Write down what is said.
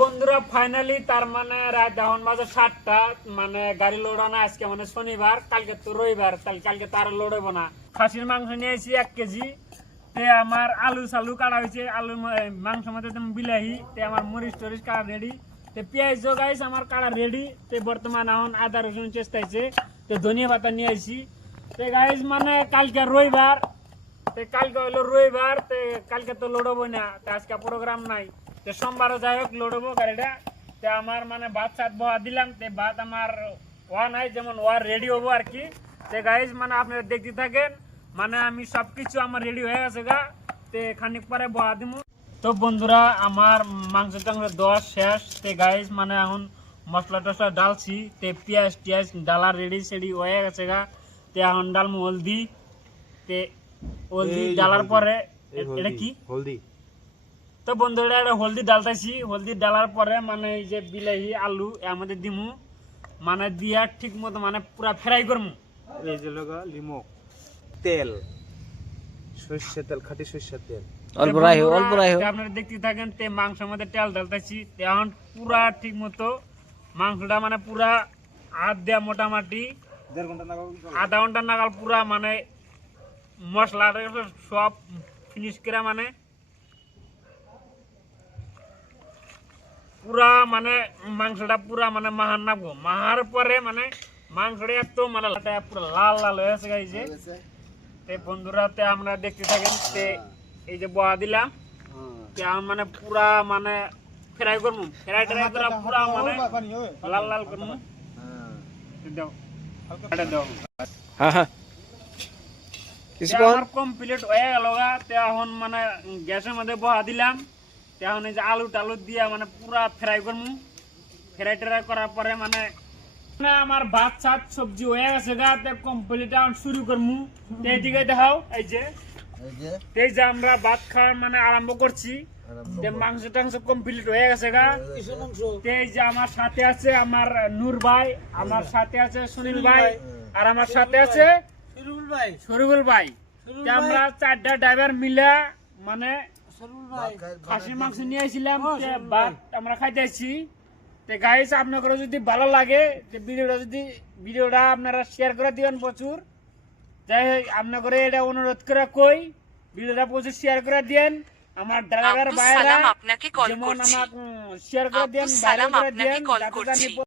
বন্ধুরা ফাইনালি তার মানে রাত এখন বাজে 7টা, মানে গাড়ি লোডানো আজকে মানে শনিবার, কালকে তো রবিবার, কালকে তার লোড হবো না। খাসির মাংস নিয়েছি 1 কেজি। তে আমার আলু সালু কাটা হয়েছে, আলু মাংস মধ্যে বিলাহি, তে আমার মরিচ টরিচ কাটা রেডি, তে পেঁয়াজ গাইস আমার কাটা রেডি। তে বর্তমান এখন আদা রসুন চেষ্টাইছে, তে ধনিয়া পাতা নিয়ে আসি। তে গাইস মানে কালকে রবিবার, তে কালকে হলো রবিবার, তে কালকে তো লোড হবো না, তে আজকে প্রোগ্রাম নাই। তে সোমবারও যাই হোক লোড হবো গাড়িটা। তে আমার মানে ভাত সাত বহা দিলাম, তে ভাত আমার ওয়া নাই, যেমন ওয়া রেডি হবো আর কি। তে গাইস মানে আপনারা দেখতে থাকেন, মানে আমি সবকিছু আমার রেডি হয়ে গেছে গা, তে খানিক পরে বহা দিমু। তো বন্ধুরা আমার মাংস টাংস দেওয়া শেষ। তে গাইস মানে এখন মশলা টসলা ডালছি, তে পেঁয়াজ টিয়াজ ডালা রেডি সেডি হয়ে গেছে গা। তে এখন ডালমু হলদি, তে হলদি ডালার পরে এটা কি হলদি। তো বন্ধুরা এটা হলদি ডালতাছি, হলদি ডালার পরে মানে এই যে বিলাহি আলু এর মধ্যে দিমু, মানে দিয়া ঠিক মতো মানে পুরা ফ্রাই করমু। এই যে লগা লিমো তেল, সরষের তেল, খাঁটি সরষের তেল অল্প রাখো আপনারা দেখতে থাকেন। তে মাংসের মধ্যে তেল ঢালতাছি, এখন পুরা ঠিক মতো মাংসটা মানে পুরা হাত দেয়া মোটামুটি 1.5 ঘন্টা নাগাল, আধা ঘন্টা নাগাল পুরা মানে মশলাটা সব ফিনিশ করে মানে পুরা মানে মাংসটা পুরা মানে মাহার নাবো। মাহার পরে মানে মাংসটা এত মানে পুরা লাল লাল হয়ে গেছে গাইছে। তে বন্ধুরা তে আমরা দেখতে থাকেন। তে এই যে বয়া দিলাম, তে মানে পুরা মানে ফ্রাই করবো, ফ্রাই ট্রাই করে পুরা মানে লাল লাল করবো। দাও এটা দাও। আমার কমপ্লিট হয়ে গেল গা। তে এখন মানে গ্যাসের মধ্যে বহা দিলাম, তে এখন এই যে আলু টালু দিয়া মানে পুরা ফ্রাই করবো। ফ্রাই ট্রাই করার পরে মানে আমার ভাত সাত সবজি হয়ে গেছে গা। তে কমপ্লিট এখন শুরু করবো। এইদিকে দেখাও, এই যে আমরা ভাত খাওয়া মানে আরম্ভ করছি। মাংস টাংস কমপ্লিট হয়ে গেছে গা। এই যে আমার সাথে আছে আমার নূর ভাই, আমার সাথে আছে সুনীল ভাই, আর আমার সাথে আছে শরীফুল ভাই। আমরা 4টা ড্রাইভার মিলা মানে খাসির মাংস নিয়ে আসছিলাম, ভাত আমরা খাইতেছি। গাইস আপনাদের যদি ভালো লাগে ভিডিওটা আপনারা শেয়ার করে দিবেন প্রচুর। যাই হোক আপনাদের এটা অনুরোধ করে কই, ভিডিওটা প্রচুর শেয়ার করে দিয়েন। আমার ড্রাইভার ভাইরা যেমন আমাকে শেয়ার করে দিয়েন, ভাইরাল করে দিয়েন।